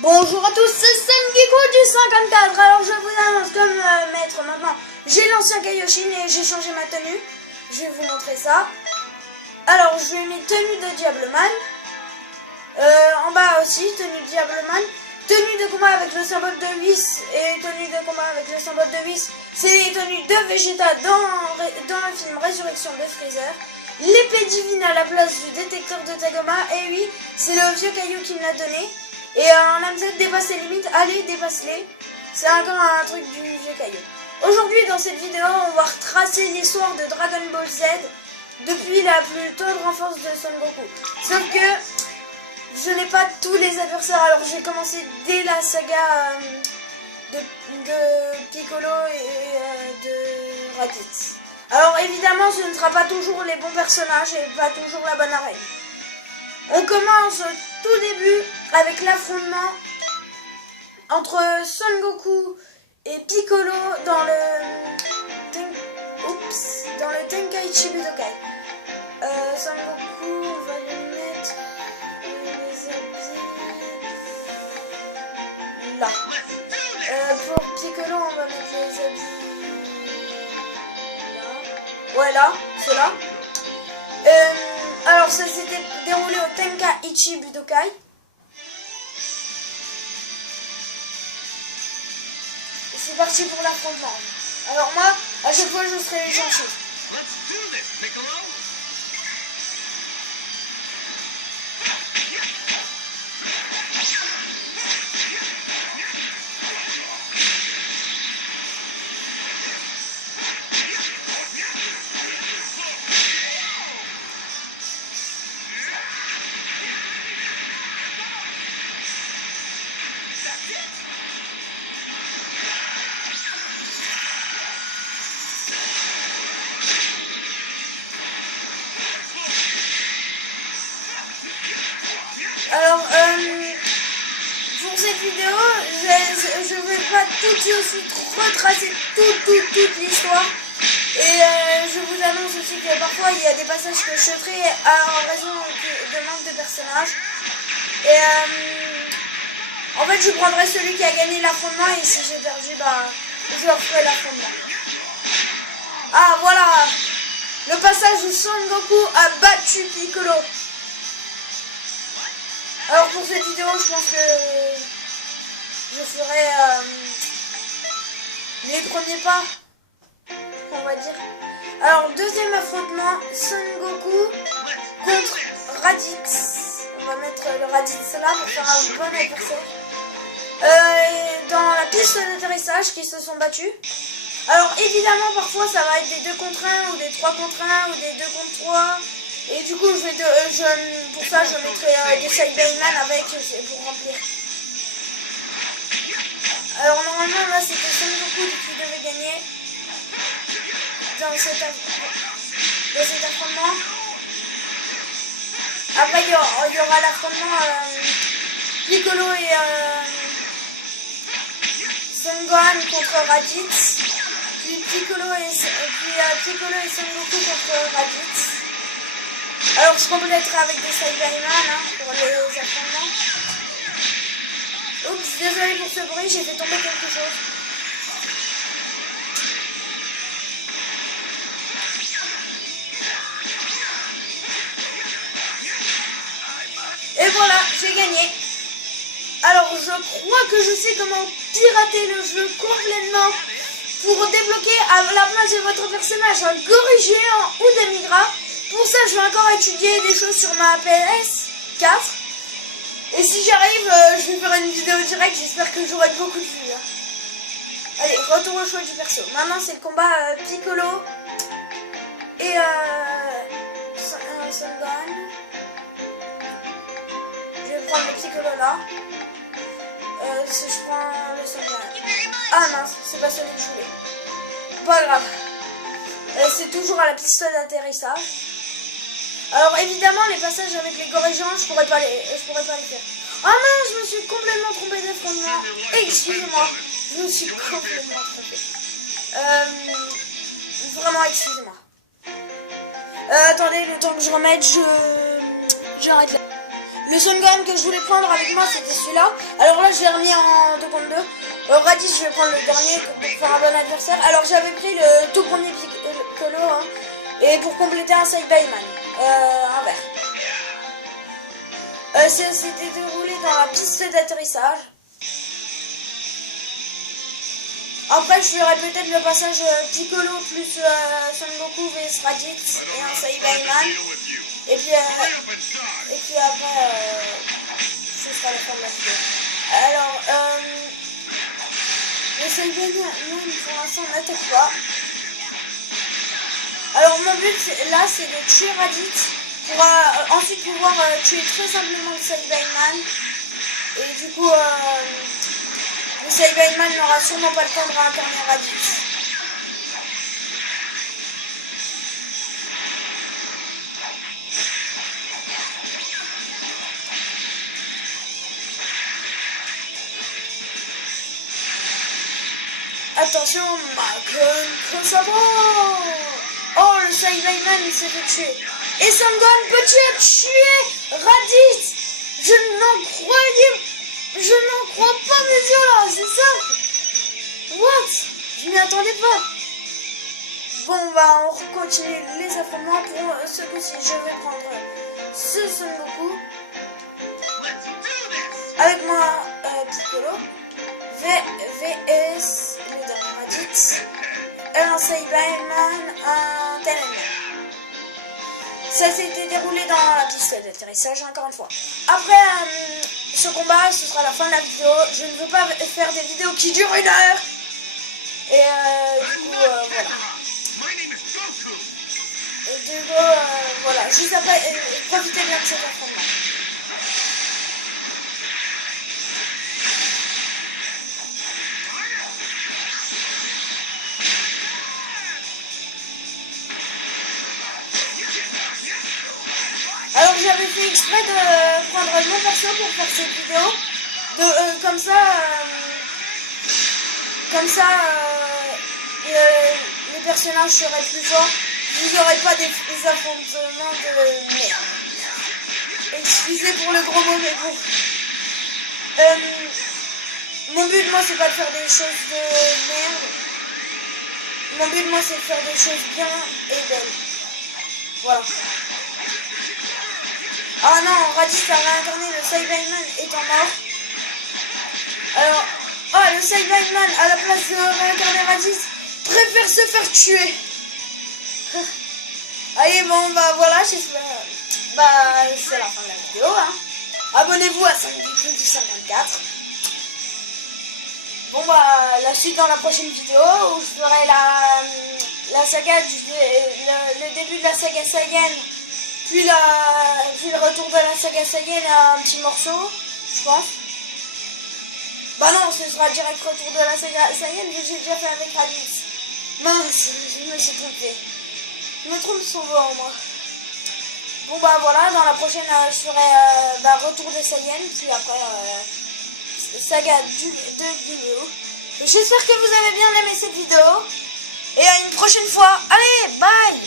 Bonjour à tous, c'est Sengiku du 54. Alors je vous annonce comme maître maintenant. J'ai l'ancien Kaioshin et j'ai changé ma tenue. Je vais vous montrer ça. Alors je lui ai mis tenue de Diableman. En bas aussi, tenue de Diableman. Tenue de combat avec le symbole de Whis et tenue de combat avec le symbole de Whis. C'est les tenues de Vegeta dans le film Résurrection de Freezer. L'épée divine à la place du détecteur de Tagoma. Et oui, c'est le vieux Caillou qui me l'a donné. Et en MZ, dépasse les limites, allez, dépasse-les. C'est encore un truc du vieux Caillou. Aujourd'hui, dans cette vidéo, on va retracer l'histoire de Dragon Ball Z depuis la plus tendre enfance de Son Goku. Sauf que je n'ai pas tous les adversaires, alors j'ai commencé dès la saga de Piccolo et de Raditz. Alors évidemment, ce ne sera pas toujours les bons personnages et pas toujours la bonne arène. On commence tout début avec l'affrontement entre Son Goku et Piccolo dans le Tenkaichi Budokai. Son Goku, on va lui mettre les habits là. Pour Piccolo, on va mettre les habits là. Ouais, là, c'est là. Alors ça s'était déroulé au Tenkaichi Budokai. C'est parti pour l'affrontement. Alors moi, à chaque fois, je serai gentil. Alors, pour cette vidéo, je ne vais pas tout de suite retracer toute l'histoire. Et je vous annonce aussi que parfois il y a des passages que je sauterai en raison de manque de personnages. Et en fait, je prendrai celui qui a gagné l'affrontement et si j'ai perdu, bah, je leur ferai l'affrontement. Ah, voilà! Le passage où Son Goku a battu Piccolo. Alors pour cette vidéo, je pense que je ferai les premiers pas, on va dire. Alors deuxième affrontement, Son Goku contre Raditz. On va mettre le Raditz là pour faire un bon adversaire. Dans la piste d'atterrissage qui se sont battus. Alors évidemment parfois ça va être des 2 contre 1 ou des 3 contre 1 ou des 2 contre 3. Et du coup, pour ça, je mettrai des Cyberman avec pour remplir. Alors normalement, là, c'était Son Goku qui devait gagner dans cet affrontement. Après, il y aura l'affrontement Piccolo et Son Gohan contre Raditz. Puis Piccolo et Son Goku contre Raditz. Alors je compléterai avec des Cyberman pour les affrontements. Oups, désolé pour ce bruit, j'ai fait tomber quelque chose. Et voilà, j'ai gagné. Alors je crois que je sais comment pirater le jeu complètement pour débloquer à la place de votre personnage un gorille géant ou des migras. Pour ça, je vais encore étudier des choses sur ma PS4. Et si j'arrive, je vais faire une vidéo directe. J'espère que j'aurai beaucoup de vues. Allez, retour au choix du perso. Maintenant, c'est le combat Piccolo et Son Gohan. Je vais prendre le Piccolo là. Si je prends le Son Gohan. Ah mince, c'est pas celui que je voulais. Pas grave. C'est toujours à la piste d'atterrissage. Alors évidemment les passages avec les gorégiants je pourrais pas les faire. Ah non, je me suis complètement trompé d'affrontement. Excusez-moi, je me suis complètement trompé. Vraiment excusez-moi. Attendez, le temps que je remette, j'arrête là. Le Sun Gohan que je voulais prendre avec moi, c'était celui-là. Alors là, je l'ai remis en 2 contre 2. Raditz, je vais prendre le dernier pour faire un bon adversaire. Alors j'avais pris le tout premier Piccolo, hein, et pour compléter un Saiyaman, un vert. C'était déroulé dans la piste d'atterrissage. Après, je ferai peut-être le passage Piccolo plus Son Goku vs Raditz et un Saiyaman. Et puis après, ce sera la fin de la vidéo. Alors, le Saiyaman, pour l'instant, n'attaque pas. Alors, mon but là, c'est de tuer Raditz pour ensuite pouvoir tuer très simplement le Saiyaman. Et du coup, le Saiyaman n'aura sûrement pas le temps de réincarner Raditz. Attention, oh, le Saiyaman il s'est fait tuer. Et Son Gohan peut-tu tuer Raditz? Je n'en crois pas mes yeux là, c'est ça? What? Je m'y attendais pas. Bon, bah on continue les affrontements. Pour ce coup-ci, je vais prendre ce Son Goku avec moi Piccolo VS le dernier Raditz, un Saiyaman, un Tenen. Ça s'était déroulé dans la piste d'atterrissage encore une fois. Après ce combat, ce sera la fin de la vidéo. Je ne veux pas faire des vidéos qui durent 1 heure. Et du coup, voilà. Et du coup, voilà. Juste après, profitez bien de cet affrontement. Alors j'avais fait exprès de prendre mon perso pour faire cette vidéo. Comme ça, les personnages seraient plus forts. Vous n'aurez pas des affrontements de merde. Excusez pour le gros mot, mais bon. Mon but, moi, c'est pas de faire des choses de merde. Mon but, moi, c'est de faire des choses bien et belles. Voilà. Ah non, Raditz a réincarné, le Saiyaman étant mort. Alors, le Saiyaman, à la place de réincarner Raditz, préfère se faire tuer. Allez, bon, bah voilà, j'espère. Bah, c'est la fin de la vidéo, hein. Abonnez-vous à Sangoku du 54. Bon, bah, la suite dans la prochaine vidéo où je ferai la saga le début de la saga Saiyan. Puis le retour de la saga Saiyan à un petit morceau, je pense. Bah non, ce sera direct retour de la saga Saiyan, vu que j'ai déjà fait avec Raditz. Mince, je me suis trompé. Je me trompe souvent, moi. Bon bah voilà, dans la prochaine, je ferai retour de Saiyan, puis après saga de Ginyu. J'espère que vous avez bien aimé cette vidéo. Et à une prochaine fois. Allez, bye!